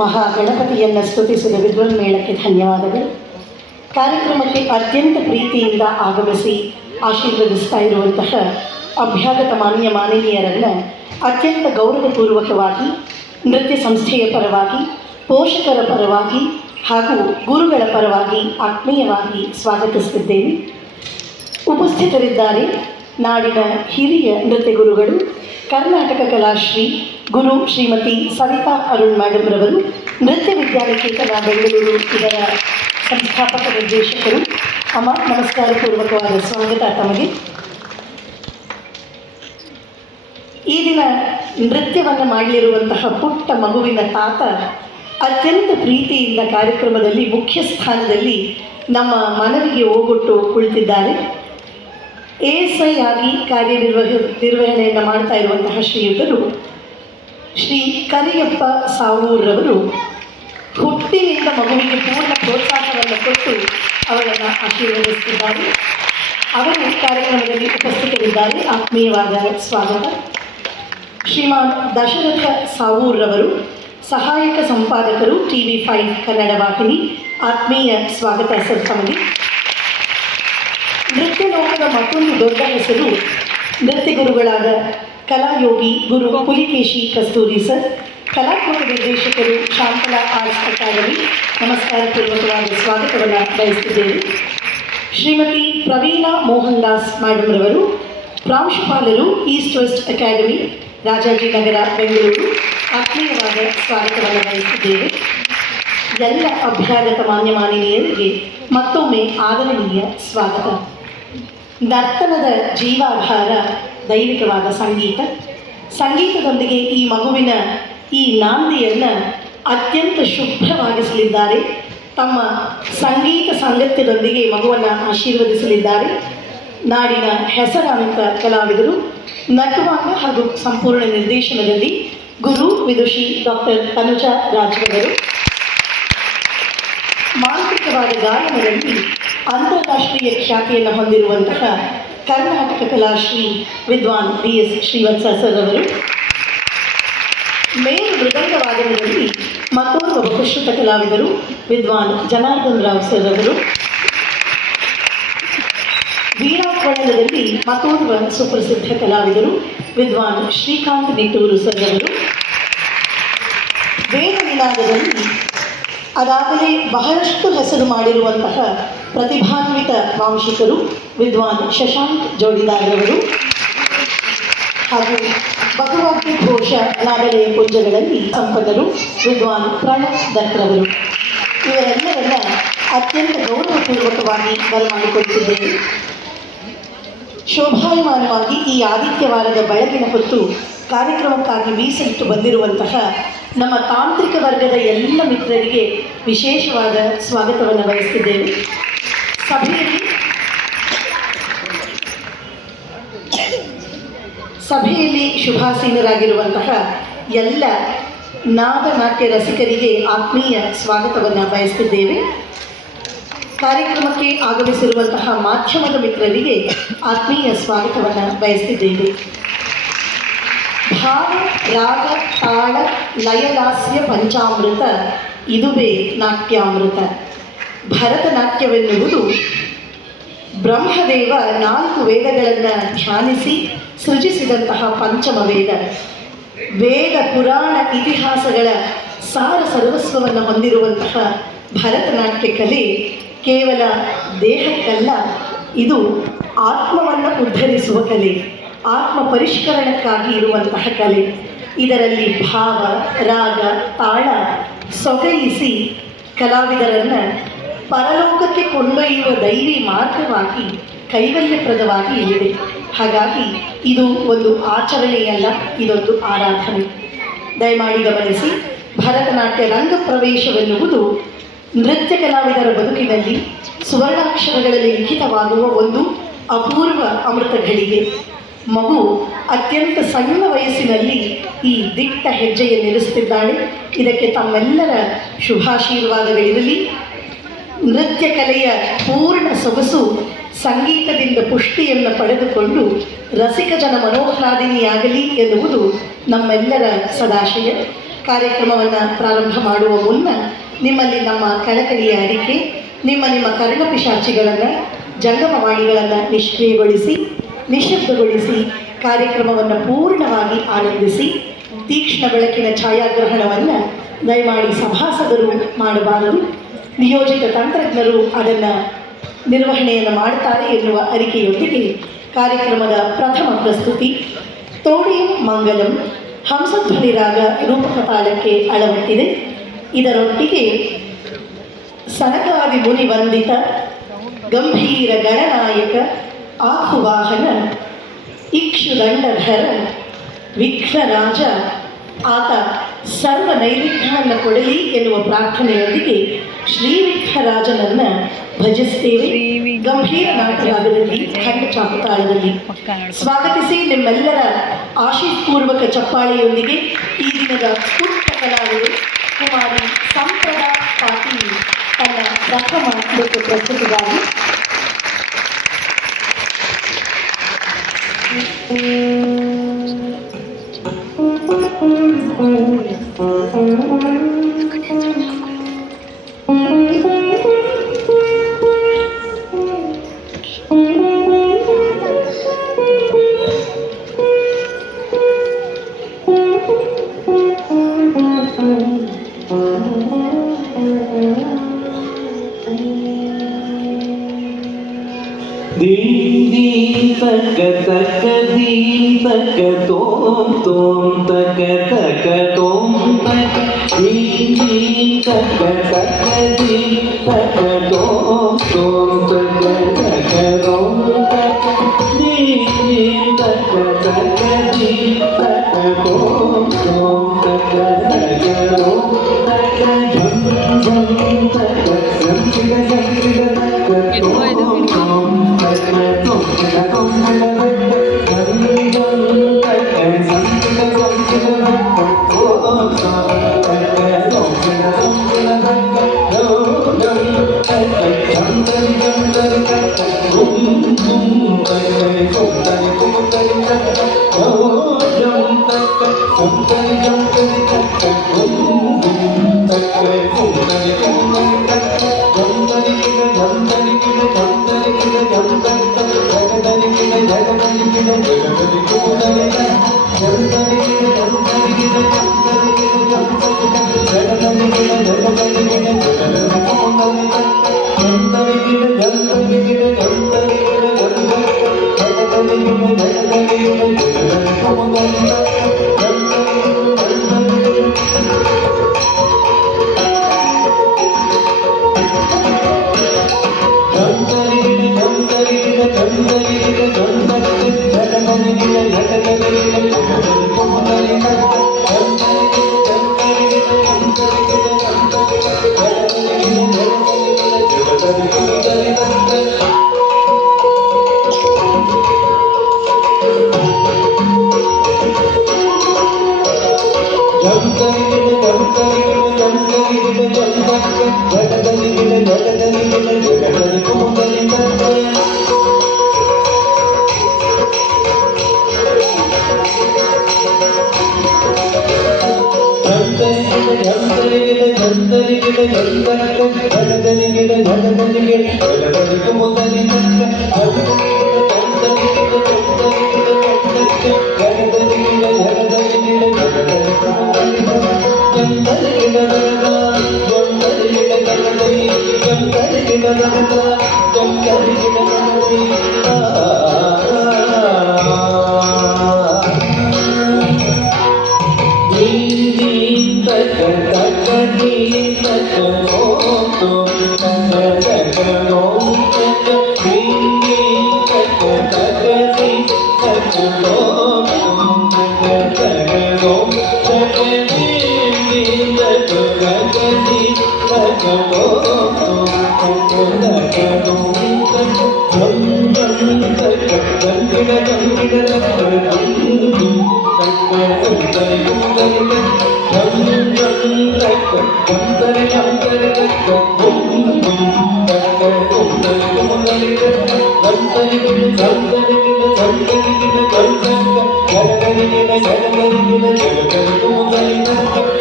ಮಹಾಗಣಪತಿಯನ್ನು ಸ್ತುತಿಸಿದ ವಿದ್ವನ್ಮೇಳಕ್ಕೆ ಧನ್ಯವಾದಗಳು. ಕಾರ್ಯಕ್ರಮಕ್ಕೆ ಅತ್ಯಂತ ಪ್ರೀತಿಯಿಂದ ಆಗಮಿಸಿ ಆಶೀರ್ವದಿಸ್ತಾ ಇರುವಂತಹ ಅಭ್ಯಾಗತ ಮಾನ್ಯ ಮಾನವೀಯರನ್ನು ಅತ್ಯಂತ ಗೌರವಪೂರ್ವಕವಾಗಿ ನೃತ್ಯ ಸಂಸ್ಥೆಯ ಪರವಾಗಿ, ಪೋಷಕರ ಪರವಾಗಿ ಹಾಗೂ ಗುರುಗಳ ಪರವಾಗಿ ಆತ್ಮೀಯವಾಗಿ ಸ್ವಾಗತಿಸುತ್ತಿದ್ದೇವೆ. ಉಪಸ್ಥಿತರಿದ್ದಾರೆ ನಾಡಿನ ಹಿರಿಯ ನೃತ್ಯ ಗುರುಗಳು, ಕರ್ನಾಟಕ ಕಲಾಶ್ರೀ ಗುರು ಶ್ರೀಮತಿ ಸವಿತಾ ಅರುಣ್ ಮೇಡಮ್ ರವರು, ನೃತ್ಯ ವಿದ್ಯಾನಿಕೇತನ ಬೆಂಗಳೂರು ಇದರ ಸಂಸ್ಥಾಪಕ ನಿರ್ದೇಶಕರು. ಅಮ್ಮ, ನಮಸ್ಕಾರ ಪೂರ್ವಕವಾದ ಸ್ವಾಗತ ತಮಗೆ. ಈ ದಿನ ನೃತ್ಯವನ್ನು ಮಾಡಲಿರುವಂತಹ ಪುಟ್ಟ ಮಗುವಿನ ತಾತ ಅತ್ಯಂತ ಪ್ರೀತಿಯಿಂದ ಕಾರ್ಯಕ್ರಮದಲ್ಲಿ ಮುಖ್ಯ ಸ್ಥಾನದಲ್ಲಿ ಮನವಿಗೆ ಓಗೊಟ್ಟು ಕುಳಿತಿದ್ದಾರೆ. ASI ಆಗಿ ನಿರ್ವಹಣೆಯನ್ನು ಮಾಡ್ತಾ ಇರುವಂತಹ ಶ್ರೀಯುತರು ಶ್ರೀ ಕರಿಯಪ್ಪ ಸಾವೂರ್ರವರು ಹುಟ್ಟಿನಿಂದ ಮಗುವಿಗೆ ಪೂರ್ಣ ಪ್ರೋತ್ಸಾಹವನ್ನು ಕೊಟ್ಟು ಅವರನ್ನು ಆಶೀರ್ವದಿಸುತ್ತಿದ್ದಾರೆ. ಅವರು ಕಾರ್ಯಕ್ರಮದಲ್ಲಿ ಉಪಸ್ಥಿತರಿದ್ದಾರೆ. ಆತ್ಮೀಯವಾದ ಸ್ವಾಗತ. ಶ್ರೀಮಾನ್ ದಶರಥ ಸಾವೂರ್ರವರು ಸಹಾಯಕ ಸಂಪಾದಕರು, TV5 ಕನ್ನಡ ವಾಹಿನಿ. ಆತ್ಮೀಯ ಸ್ವಾಗತ ಸರ್ ತಮಗೆ. ನೃತ್ಯ ಲೋಕದ ಮತ್ತೊಂದು ದೊಡ್ಡ ಹೆಸರು ನೃತ್ಯ ಗುರುಗಳಾದ ಕಲಾಯೋಗಿ ಗುರು ಪುಲಿಕೇಶಿ ಕಸ್ತೂರಿ ಸರ್, ಕಲಾತ್ಮಕ ನಿರ್ದೇಶಕರು, ಶಾಂತಲಾ ಆರ್ಟ್ಸ್ ಅಕಾಡೆಮಿ. ನಮಸ್ಕಾರ ಪೂರ್ವಕವಾದ ಸ್ವಾಗತವನ್ನು ಬಯಸುತ್ತಿದ್ದೇವೆ. ಶ್ರೀಮತಿ ಪ್ರವೀಣಾ ಮೋಹನ್ ದಾಸ್ ಮೇಡಮ್ ರವರು ಪ್ರಾಂಶುಪಾಲರು, east west academy, Rajajinagar, Bengaluru. ಆತ್ಮೀಯವಾದ ಸ್ವಾಗತವನ್ನು ಬಯಸುತ್ತಿದ್ದೇವೆ. ಎಲ್ಲ ಅಭ್ಯಾಗತ ಮಾನ್ಯ ಮಾನವೀಯರಿಗೆ ಮತ್ತೊಮ್ಮೆ ಆದರಣೀಯ ಸ್ವಾಗತ. ನರ್ತನದ ಜೀವಾಧಾರ ದೈವಿಕವಾದ ಸಂಗೀತ. ಸಂಗೀತದೊಂದಿಗೆ ಈ ಮಗುವಿನ ಈ ನಾಂದಿಯನ್ನು ಅತ್ಯಂತ ಶುಭ್ರವಾಗಿಸಲಿದ್ದಾರೆ. ತಮ್ಮ ಸಂಗೀತ ಸಾಂಗತ್ಯದೊಂದಿಗೆ ಮಗುವನ್ನು ಆಶೀರ್ವದಿಸಲಿದ್ದಾರೆ ನಾಡಿನ ಹೆಸರಾಂತ ಕಲಾವಿದರು, ನಟುವಾಗ ಹಾಗೂ ಸಂಪೂರ್ಣ ನಿರ್ದೇಶನದಲ್ಲಿ ಗುರು ವಿದುಷಿ ಡಾಕ್ಟರ್ ತನುಜಾ ರಾಜ್ರವರು. ಮಾಂತ್ರಿಕವಾದ ಗಾಯನದಲ್ಲಿ ಅಂತಾರಾಷ್ಟ್ರೀಯ ಖ್ಯಾತಿಯನ್ನು ಹೊಂದಿರುವಂತಹ ಕರ್ನಾಟಕ ಕಲಾಶ್ರೀ ವಿದ್ವಾನ್ BS ಶ್ರೀವತ್ಸ ಸರ್ ಅವರು. ಮೇರು ಮೃದಂಗವಾದನದಲ್ಲಿ ಮತ್ತೋರ್ವ ಬಹುಶ್ರುತ ಕಲಾವಿದರು, ವಿದ್ವಾನ್ ಜನಾರ್ದನ್ ರಾವ್ ಸರ್ ಅವರು. ವೀಣಾಕರಣದಲ್ಲಿ ಮತ್ತೋರ್ವ ಸುಪ್ರಸಿದ್ಧ ಕಲಾವಿದರು, ವಿದ್ವಾನ್ ಶ್ರೀಕಾಂತ್ ನಿಟ್ಟೂರು ಸರ್ ಅವರು. ವೇದ ನಿನಾದದಲ್ಲಿ ಅದಾಗಲೇ ಬಹಳಷ್ಟು ಹೆಸರು ಮಾಡಿರುವಂತಹ ಪ್ರತಿಭಾನ್ವಿತ ವಂಶಿಕರು, ವಿದ್ವಾನ್ ಶಶಾಂಕ್ ಜೋಡಿದಾರವರು. ಹಾಗೂ ಬಹುವಾಕ್ಯ ಘೋಷ ನಾಗಲೆಯ ಪುಂಜಗಳಲ್ಲಿ ಸಂಪನ್ನರು, ವಿದ್ವಾನ್ ಪ್ರಣವ್ ದತ್ತರವರು. ಇವರೆಲ್ಲರನ್ನ ಅತ್ಯಂತ ಗೌರವಪೂರ್ವಕವಾಗಿ ಬರಮಾಡಿಕೊಳ್ಳುತ್ತಿದ್ದೇವೆ. ಶೋಭಾಯಮಾನವಾಗಿ ಈ ಆದಿತ್ಯವಾರದ ಬೆಳಗಿನ ಹೊತ್ತು ಕಾರ್ಯಕ್ರಮಕ್ಕಾಗಿ ಮೀಸಲಿಟ್ಟು ಬಂದಿರುವಂತಹ ನಮ್ಮ ತಾಂತ್ರಿಕ ವರ್ಗದ ಎಲ್ಲ ಮಿತ್ರರಿಗೆ ವಿಶೇಷವಾದ ಸ್ವಾಗತವನ್ನು ಬಯಸುತ್ತಿದ್ದೇವೆ. ಸಭೆಯಲ್ಲಿ ಶುಭಾಸೀನರಾಗಿರುವಂತಹ ಎಲ್ಲ ನಾದನಾಟ್ಯ ರಸಿಕರಿಗೆ ಆತ್ಮೀಯ ಸ್ವಾಗತವನ್ನು ಬಯಸುತ್ತಿದ್ದೇವೆ. ಕಾರ್ಯಕ್ರಮಕ್ಕೆ ಆಗಮಿಸಿರುವಂತಹ ಮಾಧ್ಯಮದ ಮಿತ್ರರಿಗೆ ಆತ್ಮೀಯ ಸ್ವಾಗತವನ್ನು ಬಯಸುತ್ತಿದ್ದೇವೆ. ಭಾವ, ರಾಗ, ತಾಳ, ಲಯಲಾಸ್ಯ ಪಂಚಾಮೃತ ಇದುವೇ ನಾಟ್ಯಾಮೃತ. ಭರತನಾಟ್ಯವೆನ್ನುವುದು ಬ್ರಹ್ಮದೇವ 4 ವೇದಗಳನ್ನು ಧ್ಯಾನಿಸಿ ಸೃಜಿಸಿದಂತಹ ಪಂಚಮ ವೇದ. ವೇದ ಪುರಾಣ ಇತಿಹಾಸಗಳ ಸಾರ ಸರ್ವಸ್ವವನ್ನು ಹೊಂದಿರುವಂತಹ ಭರತನಾಟ್ಯ ಕಲೆ ಕೇವಲ ದೇಹಕ್ಕಲ್ಲ, ಇದು ಆತ್ಮವನ್ನು ಉದ್ಧರಿಸುವ ಕಲೆ, ಆತ್ಮ ಪರಿಷ್ಕರಣಕ್ಕಾಗಿ ಇರುವಂತಹ ಕಲೆ. ಇದರಲ್ಲಿ ಭಾವ, ರಾಗ, ತಾಳ ಸೊಗೈಸಿ ಕಲಾವಿದರನ್ನು ಪರಲೋಕಕ್ಕೆ ಕೊಂಡೊಯ್ಯುವ ದೈವಿ ಮಾರ್ಗವಾಗಿ ಕೈವಲ್ಯಪ್ರದವಾಗಿ ಇಲ್ಲಿದೆ. ಹಾಗಾಗಿ ಇದು ಒಂದು ಆಚರಣೆಯಲ್ಲ, ಇದೊಂದು ಆರಾಧನೆ. ದಯಮಾಡಿ ಗಮನಿಸಿ, ಭರತನಾಟ್ಯ ರಂಗ ಪ್ರವೇಶವೆನ್ನುವುದು ನೃತ್ಯ ಕಲಾವಿದರ ಬದುಕಿನಲ್ಲಿ ಸುವರ್ಣಾಕ್ಷರಗಳಲ್ಲಿ ಲಿಖಿತವಾಗುವ ಒಂದು ಅಪೂರ್ವ ಅಮೃತ ಘಳಿಗೆ. ಮಗು ಅತ್ಯಂತ ಸಣ್ಣ ವಯಸ್ಸಿನಲ್ಲಿ ಈ ದಿಟ್ಟ ಹೆಜ್ಜೆಯನ್ನಿರಿಸುತ್ತಿದ್ದಾಳೆ. ಇದಕ್ಕೆ ತಮ್ಮೆಲ್ಲರ ಶುಭಾಶೀರ್ವಾದಗಳಿರಲಿ. ನೃತ್ಯ ಕಲೆಯ ಪೂರ್ಣ ಸೊಗಸು ಸಂಗೀತದಿಂದ ಪುಷ್ಟಿಯನ್ನು ಪಡೆದುಕೊಂಡು ರಸಿಕ ಜನ ಮನೋಹ್ಲಾದಿನಿಯಾಗಲಿ ಎನ್ನುವುದು ನಮ್ಮೆಲ್ಲರ ಸದಾಶಯ. ಕಾರ್ಯಕ್ರಮವನ್ನು ಪ್ರಾರಂಭ ಮಾಡುವ ಮುನ್ನ ನಿಮ್ಮಲ್ಲಿ ನಮ್ಮ ಕಳಕಳಿಯ ಅರಿಕೆ, ನಿಮ್ಮ ಕರ್ಣಪಿಶಾಚಿಗಳನ್ನು, ಜಂಗಮವಾಣಿಗಳನ್ನು ನಿಷ್ಕ್ರಿಯಗೊಳಿಸಿ, ನಿಶಬ್ದಗೊಳಿಸಿ ಕಾರ್ಯಕ್ರಮವನ್ನು ಪೂರ್ಣವಾಗಿ ಆನಂದಿಸಿ, ತೀಕ್ಷ್ಣ ಬೆಳಕಿನ ಛಾಯಾಗ್ರಹಣವನ್ನು ದಯಮಾಡಿ ಸಭಾಸದರು ಮಾಡಬಾರದು, ನಿಯೋಜಿತ ತಂತ್ರಜ್ಞರು ಅದನ್ನು ನಿರ್ವಹಣೆಯನ್ನು ಮಾಡುತ್ತಾರೆ ಎನ್ನುವ ಅರಿಕೆಯೊಂದಿಗೆ ಕಾರ್ಯಕ್ರಮದ ಪ್ರಥಮ ಪ್ರಸ್ತುತಿ ತೋಡಿಯಂ ಮಂಗಲಂ ಹಂಸಧ್ವನಿ ರಾಗ ರೂಪಕ ತಾಳಕ್ಕೆ ಅಳವಟ್ಟಿದೆ. ಇದರೊಟ್ಟಿಗೆ ಸನಕಾದಿ ಮುನಿ ವಂದಿತ ಗಂಭೀರ ಗಣನಾಯಕ ಆಹುವಾಹನ ಇಕ್ಷುದಂಡಧರ ವಿಘ್ನರಾಜ ಆತ ಸರ್ವ ನೈವೇದ್ಯವನ್ನು ಕೊಡಲಿ ಎನ್ನುವ ಪ್ರಾರ್ಥನೆಯೊಂದಿಗೆ ಶ್ರೀ ವಿಘ್ನರಾಜನನ್ನು ಭಜಿಸ್ತೇವೆ. ಗಂಭೀರ ನಾಟರಾಗದಲ್ಲಿ ಖಂಡ ಚಾಪುತಾಳದಲ್ಲಿ ಸ್ವಾಗತಿಸಿ ನಿಮ್ಮೆಲ್ಲರ ಆಶೀಪೂರ್ವಕ ಚಪ್ಪಾಳೆಯೊಂದಿಗೆ ಈ ದಿನದ ಪುಟ್ಟ ಕಲಾವಿದೆ ಕುಮಾರಿ ಸಂಪ್ರದಾ ಪಾಟೀಲ್ ತನ್ನ ಪ್ರಥಮ ನೃತ್ಯ ಪ್ರಸ್ತುತಿಗಾಗಿ ತಕ ತಕ ದೀಂ ತಕ ತೋಂ ತೋಂ ತಕ ತಕ ತೋಂ ತಕ ದೀಂ ತಕ ತಕ ದೀಂ ತಕ ತೋಂ ತೋಂ ತಕ ತಕ ತೋಂ ತಕ ದೀಂ ತಕ ತಕ ದೀಂ ತಕ ತೋಂ ತೋಂ ತಕ ತಕ ತೋಂ ತಕ ಝಂ ಝಂ ತಕ ಝಂ ಝಂ ತಕ ತೋಂ ತೋಂ ತಕ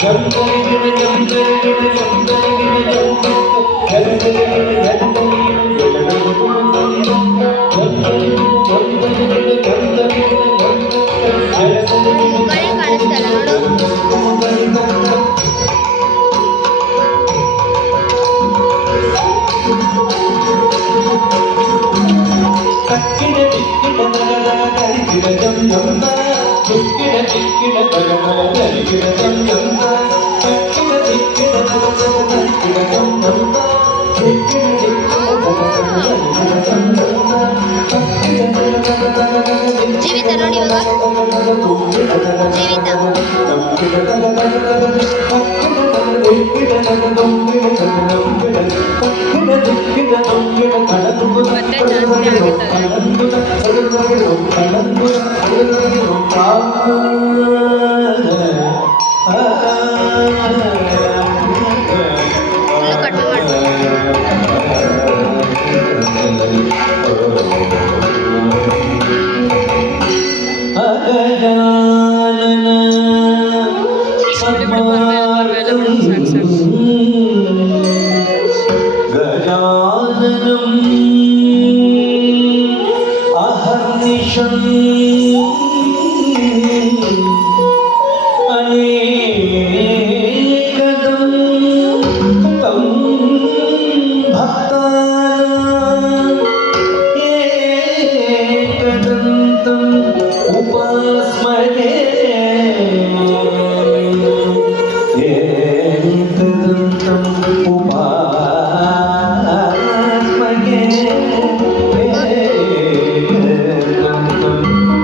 ತೋಂ ಜೀವಿತ ನೋಡಿ ಇವಾಗ ಜೀವಿತ ಮತ್ತೆ ಜಾಸ್ತಿ ಫುಲ್ಲು ಕಡಿಮೆ ಮಾಡ್ಬೋದು. ಗಜಾನನಂ ಅಹರ್ನಿಶಂ ಅನೇಕದಂ ತಂ ಭಕ್ತಾನಾಂ ಏಕದಂತಂ ಉಪಾಸ್ಮಹೇ ಏಕದಂತಂ ಉಪಾಸ್ಮಹೇ ಏಕದಂತಂ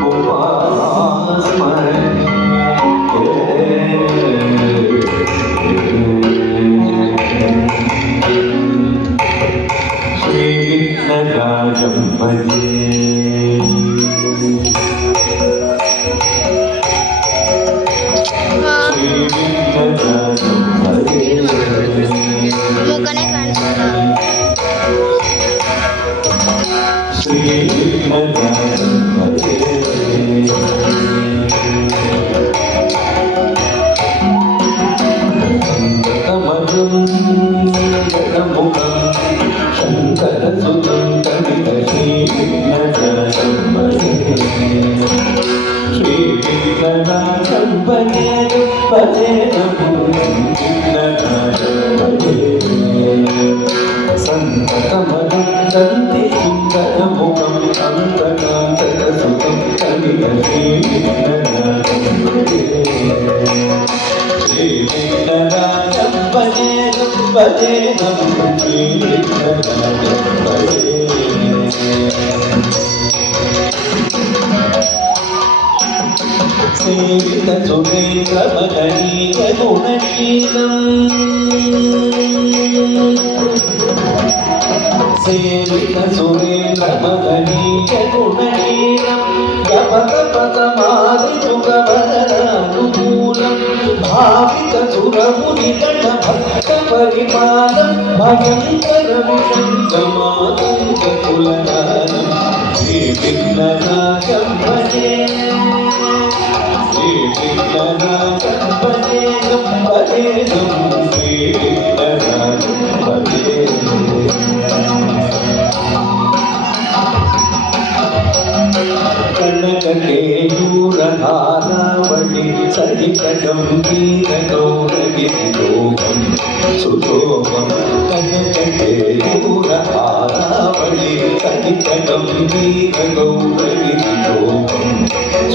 ಉಪಾಸ್ಮಹೇ ಶ್ರೀ ವಿಘ್ನರಾಜಂ ಭಜೆ ಶ್ರೀ ವಿಘ್ನರಾಜಂ ಭಜೆ ಮುಖನೇ ಕಾಣಿಸಲ್ಲ. ಶ್ರೀ ವಿಘ್ನರಾಜಂ ಭಜೆ ಸಂತತಮಜಂ ಜಗಮುಖಂ ಶಂಕರಸುತಂ ಕವಿತ ಶ್ರೀ ವಿಘ್ನರಾಜಂ ಭಜೆ ಶ್ರೀ ವಿಘ್ನರಾಜಂ ಭಜೆ ಭಜೆ ನಮೋ ವಿಘ್ನರಾಜಂ ಭಜೆ ಸಂತತಮಜಂ ದಂತಿ ಸುಂದರಮುಖಂ ಅಂತಕಾಂತಕಸುತಂ ಕವಿತ ಶ್ರೀ ವಿಘ್ನರಾಜಂ ಭಜೆ ಶ್ರೀ ವಿಘ್ನರಾಜಂ ಭಜೆ ಭಜೆ ನಮೋ ಶ್ರೀ ವಿಘ್ನರಾಜಂ ಭಜೆ ಸೇವಿತ ಸುರೇಂದ್ರ ಮಗನೀಯ ಗುಣಶೀಲಂ ಸೇವಿತ ಸುರೇಂದ್ರ ಮಗನೀಯ ಗುಣಶೀಲಂ ಜಪತಪಸಮಾಧಿ ಸುಖವದನಾನುಕೂಲಂ ಭಾವಿತ ಸುರಮುನಿಗಣ ಭಕ್ತ ಪರಿಪಾಲಂ ಭಯಂಕರ ವಿಷಂಗಮಾತಂಕ ಕುಲನಾನಂ ಶ್ರೀ ವಿಘ್ನರಾಜಂ ಭಜೆ ಶ್ರೀ ವಿಘ್ನರಾಜಂ ಭಜೆ ಭಜೆ ನಮೋ ಶ್ರೀ ವಿಘ್ನರಾಜಂ ಭಜೆ ಕನಕಕೇಯೂರ ಹಾರಾವಳಿ ಸರಿತ ಗಂಭೀರ ಗೌರಗಿರಿ ಲೋಕಂ ಸುಶೋಭಂ ಕನಕಕೇಯೂರ ಹಾರಾವಳಿ ಸರಿತ ಗಂಭೀರ ಗೌರಗಿರಿ ಲೋಕಂ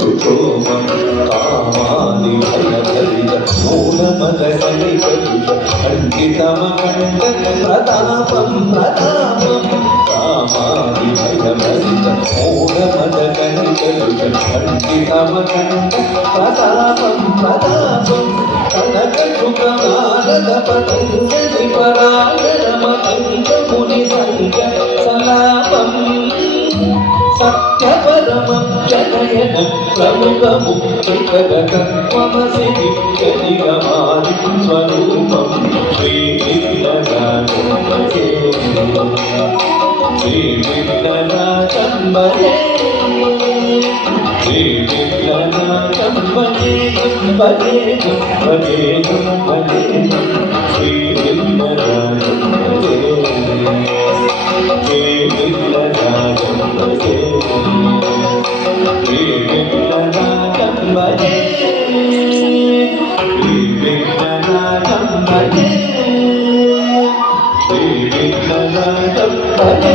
ಸುಶೋಭಂ ಕಾಮಾದಿ ಭಯಭರಿತ ಮೂಲಮದ ಕಲಿಕಲುಷ ಖಂಡಿತಮಖಂಡ ಪ್ರತಾಪಂ ಪ್ರತಾಪಂ ಕಾಮಾದಿ ಭಯಭರಿತ ಮೂಲಮದ ಕಲಿಕಲುಷ ಖಂಡಿತಮಖಂಡ ಪ್ರತಾಪಂ ಪ್ರತಾಪಂ ಕನಕ ಸುಖನಾರದ ಪತಂಜಲಿ ಪರಾಯಣ ಮಕಂದ ಮುನಿ ಸಂಘ ಸಲಾಪಂ ಸತ್ಯ ಪರಮಂ ಜನಯನ ಪ್ರಮುಖ ಮುಕ್ತಿಕರ ತತ್ವಮಸಿ ನಿತ್ಯನಿಗಮಾದಿ ಸ್ವರೂಪಂ ಶ್ರೀ ವಿಘ್ನರಾಜಂ ಭಜೆ ಶ್ರೀ ವಿಘ್ನರಾಜಂ ಭಜೆ ಶ್ರೀ ವಿಘ್ನರಾಜಂ ಭಜೆ ಭಜೆ ಭಜೆ ಭಜೆ ಶ್ರೀ ವಿಘ್ನರಾಜಂ ಭಜೆ ಶ್ರೀ ವಿಘ್ನರಾಜಂ ಭಜೆ ಶ್ರೀ ವಿಘ್ನರಾಜಂ ಭಜೆ ಶ್ರೀ ವಿಘ್ನರಾಜಂ ಭಜೆ ಶ್ರೀ ವಿಘ್ನರಾಜಂ ಭಜೆ